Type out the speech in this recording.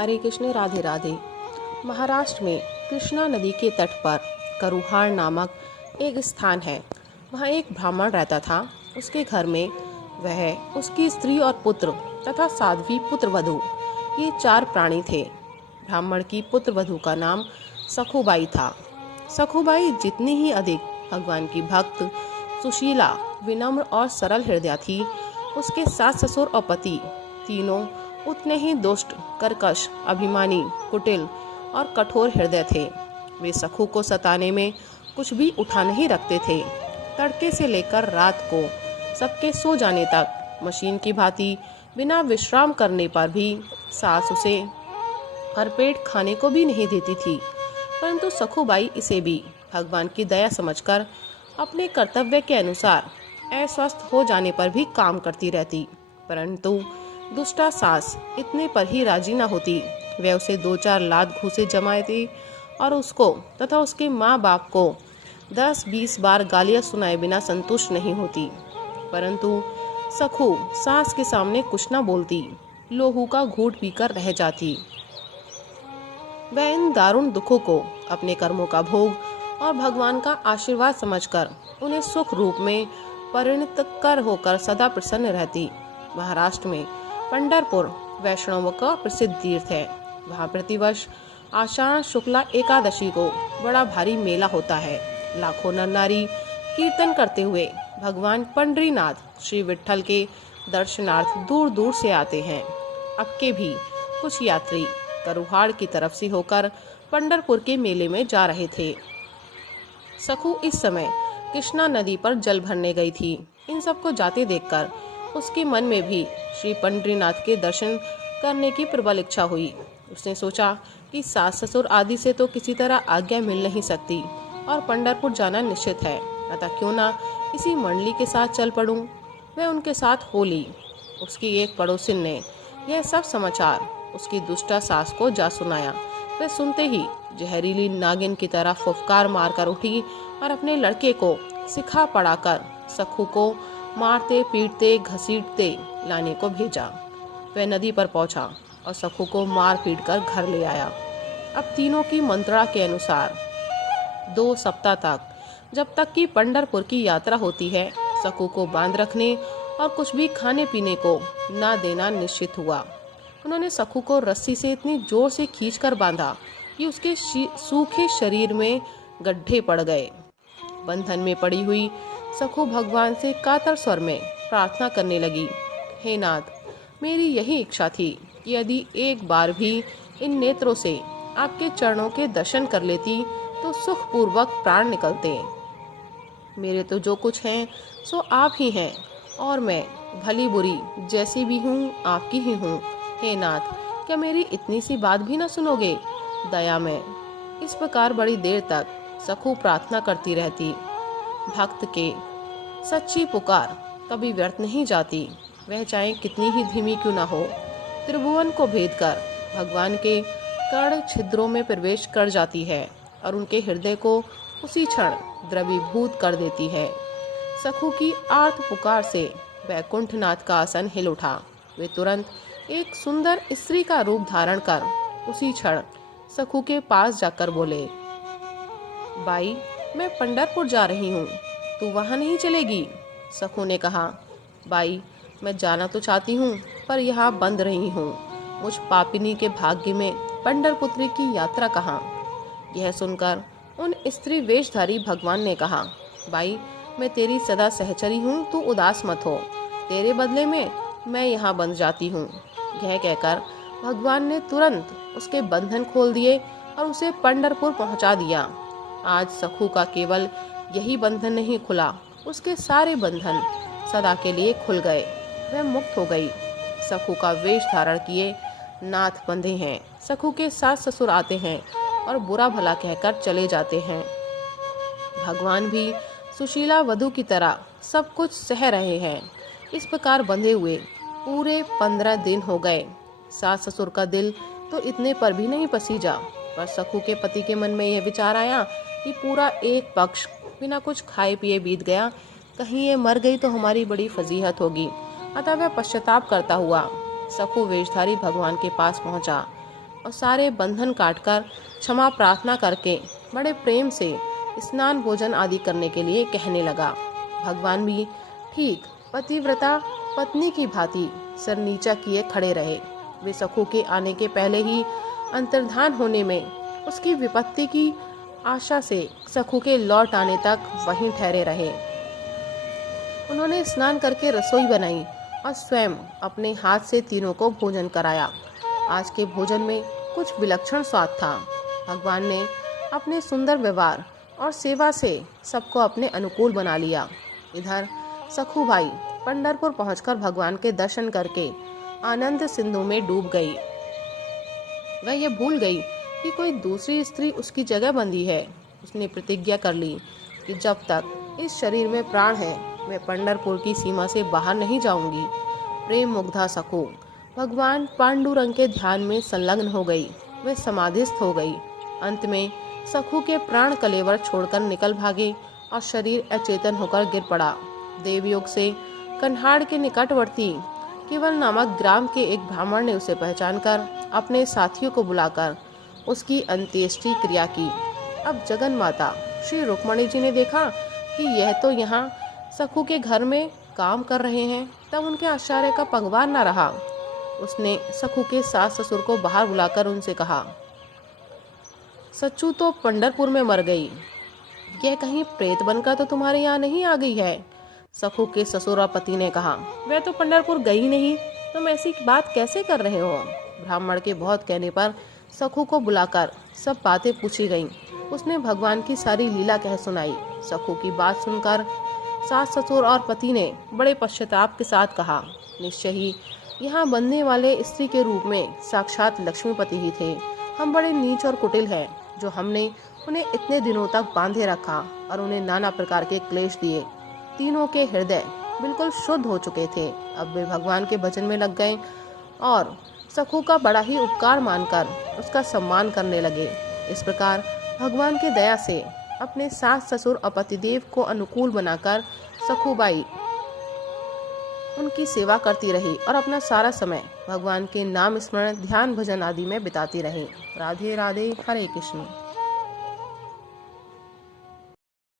हरे कृष्ण, राधे राधे। महाराष्ट्र में कृष्णा नदी के तट पर करुहार नामक एक स्थान है। वहाँ एक ब्राह्मण रहता था। उसके घर में वह, उसकी स्त्री और पुत्र तथा साध्वी पुत्रवधू, ये 4 प्राणी थे। ब्राह्मण की पुत्रवधू का नाम सखुबाई था। सखुबाई जितनी ही अधिक भगवान की भक्त, सुशीला, विनम्र और सरल हृदय थी, उसके सास ससुर और पति तीनों उतने ही दुष्ट, कर्कश, अभिमानी, कुटिल और कठोर हृदय थे। वे सखू को सताने में कुछ भी उठा नहीं रखते थे। तड़के से लेकर रात को सबके सो जाने तक मशीन की भांति बिना विश्राम करने पर भी सास उसे भरपेट खाने को भी नहीं देती थी। परंतु सखुबाई इसे भी भगवान की दया समझकर अपने कर्तव्य के अनुसार अस्वस्थ हो जाने पर भी काम करती रहती। परंतु दुष्टा सास इतने पर ही राजी न होती। वह उसे 2-4 लात घूंसे जमाती और उसको तथा उसके माँ बाप को 10-20 बार गालियां सुनाए बिना संतुष्ट नहीं होती। परंतु सखू सास के सामने कुछ न बोलती, लोहू का घूंट पीकर रह जाती। वह इन दारुण दुखों को अपने कर्मों का भोग और भगवान का आशीर्वाद समझकर उन्हें सुख रूप में परिणत कर होकर सदा प्रसन्न रहती। महाराष्ट्र में पंढरपुर वैष्णवों का प्रसिद्ध तीर्थ है। वहाँ प्रतिवर्ष आषाढ़ शुक्ला एकादशी को बड़ा भारी मेला होता है। लाखों नर नारी कीर्तन करते हुए भगवान पंढरीनाथ श्री विट्ठल के दर्शनार्थ दूर दूर से आते हैं। अब के भी कुछ यात्री करुहाड़ की तरफ से होकर पंढरपुर के मेले में जा रहे थे। सखू इस समय कृष्णा नदी पर जल भरने गई थी। इन सबको जाते देखकर उसके मन में भी श्री पंढरीनाथ के दर्शन करने की प्रबल इच्छा हुई। उसने सोचा कि सास ससुर आदि से तो किसी तरह आज्ञा मिल नहीं सकती और पंढरपुर जाना निश्चित है, अतः क्यों ना इसी मंडली के साथ चल पड़ूं। वह उनके साथ हो ली। उसकी एक पड़ोसिन ने यह सब समाचार उसकी दुष्टा सास को जा सुनाया। वह सुनते ही जहरीली नागिन की तरह फुफकार मारकर उठी और अपने लड़के को सिखा पड़ाकर सखू को मारते पीटते घसीटते लाने को भेजा। वह नदी पर पहुंचा और सखू को मार पीट कर घर ले आया। अब तीनों की मंत्रणा के अनुसार 2 सप्ताह तक, जब तक कि पंढरपुर की यात्रा होती है, सखू को बांध रखने और कुछ भी खाने पीने को ना देना निश्चित हुआ। उन्होंने सखू को रस्सी से इतनी जोर से खींचकर बांधा कि उसके सूखे शरीर में गड्ढे पड़ गए। बंधन में पड़ी हुई सखू भगवान से कातर स्वर में प्रार्थना करने लगी, हे नाथ, मेरी यही इच्छा थी कि यदि एक बार भी इन नेत्रों से आपके चरणों के दर्शन कर लेती तो सुखपूर्वक प्राण निकलते। मेरे तो जो कुछ हैं सो आप ही हैं और मैं भली बुरी जैसी भी हूँ आपकी ही हूँ। हे नाथ, क्या मेरी इतनी सी बात भी न सुनोगे? दया में। इस प्रकार बड़ी देर तक सखू प्रार्थना करती रहती। भक्त के सच्ची पुकार कभी व्यर्थ नहीं जाती। वह चाहे कितनी ही धीमी क्यों न हो, त्रिभुवन को भेद कर भगवान के कर्ण छिद्रों में प्रवेश कर जाती है और उनके हृदय को उसी क्षण द्रवीभूत कर देती है। सखू की आर्त पुकार से वैकुंठनाथ का आसन हिल उठा। वे तुरंत एक सुंदर स्त्री का रूप धारण कर उसी क्षण सखू के पास जाकर बोले, बाई, मैं पंढरपुर जा रही हूँ, तू वहाँ नहीं चलेगी? सखू ने कहा, बाई, मैं जाना तो चाहती हूँ पर यहाँ बंद रही हूँ। मुझ पापिनी के भाग्य में पंढरपुत्री की यात्रा कहाँ? यह सुनकर उन स्त्री वेशधारी भगवान ने कहा, बाई, मैं तेरी सदा सहचरी हूँ, तू उदास मत हो। तेरे बदले में मैं यहाँ बंध जाती हूँ। यह कहकर भगवान ने तुरंत उसके बंधन खोल दिए और उसे पंढरपुर पहुँचा दिया। आज सखू का केवल यही बंधन नहीं खुला, उसके सारे बंधन सदा के लिए खुल गए। वह मुक्त हो गई। सखू का वेश धारण किए नाथ बंधे हैं। सखू के सास ससुर आते हैं और बुरा भला कहकर चले जाते हैं। भगवान भी सुशीला वधू की तरह सब कुछ सह रहे हैं। इस प्रकार बंधे हुए पूरे 15 दिन हो गए। सास ससुर का दिल तो इतने पर भी नहीं पसीजा, पर सखू के पति के मन में यह विचार आया कि पूरा एक पक्ष बिना कुछ खाए पिए बीत गया, कहीं ये मर गई तो हमारी बड़ी फजीहत होगी। अतः वह पश्चाताप करता हुआ सखू वेशधारी भगवान के पास पहुंचा। और सारे बंधन काटकर क्षमा प्रार्थना करके बड़े प्रेम से स्नान भोजन आदि करने के लिए कहने लगा। भगवान भी ठीक पतिव्रता पत्नी की भांति सिर नीचा किए खड़े रहे। वे सखू के आने के पहले ही अंतर्धान होने में उसकी विपत्ति की आशा से सखू के लौट आने तक वहीं ठहरे रहे। उन्होंने स्नान करके रसोई बनाई और स्वयं अपने हाथ से तीनों को भोजन कराया। आज के भोजन में कुछ विलक्षण स्वाद था। भगवान ने अपने सुंदर व्यवहार और सेवा से सबको अपने अनुकूल बना लिया। इधर सखू भाई पंढरपुर पहुंचकर भगवान के दर्शन करके आनंद सिंधु में डूब गई। वह ये भूल गई कि कोई दूसरी स्त्री उसकी जगह बंधी है। उसने प्रतिज्ञा कर ली कि जब तक इस शरीर में प्राण है मैं पंढरपुर की सीमा से बाहर नहीं जाऊंगी। प्रेम मुग्धा सखू भगवान पांडुरंग के ध्यान में संलग्न हो गई। वह समाधिस्थ हो गई। अंत में सखू के प्राण कलेवर छोड़कर निकल भागे और शरीर अचेतन होकर गिर पड़ा। देवयोग से कन्हाड़ के निकटवर्ती केवल नामक ग्राम के एक ब्राह्मण ने उसे पहचानकर अपने साथियों को बुलाकर उसकी अंत्येष्टि क्रिया की। अब जगन माता श्री रुक्मणी जी ने देखा कि यह तो यहाँ सखू के घर में काम कर रहे हैं, तब उनके आश्चर्य का पगवार न रहा। उसने सखू के सास ससुर को बाहर बुलाकर उनसे कहा, सच्चू तो पंढरपुर में मर गई, यह कहीं प्रेत बनकर तो तुम्हारे यहाँ नहीं आ गई है। सखू के ससुर और पति ने कहा, वह तो पंढरपुर गई नहीं, तुम ऐसी बात कैसे कर रहे हो। ब्राह्मण के बहुत कहने पर सखू को बुलाकर सब बातें पूछी गईं। उसने भगवान की सारी लीला कह सुनाई। सखू की बात सुनकर सास ससुर और पति ने बड़े पश्चाताप के साथ कहा, निश्चय ही यहाँ बनने वाले स्त्री के रूप में साक्षात लक्ष्मीपति ही थे। हम बड़े नीच और कुटिल हैं जो हमने उन्हें इतने दिनों तक बांधे रखा और उन्हें नाना प्रकार के क्लेश दिए। तीनों के हृदय बिल्कुल शुद्ध हो चुके थे। अब वे भगवान के भजन में लग गए और सखू का बड़ा ही उपकार मानकर उसका सम्मान करने लगे। इस प्रकार भगवान की दया से अपने सास ससुर और पतिदेव को अनुकूल बनाकर सखूबाई उनकी सेवा करती रही और अपना सारा समय भगवान के नाम स्मरण ध्यान भजन आदि में बिताती रही। राधे राधे, हरे कृष्ण।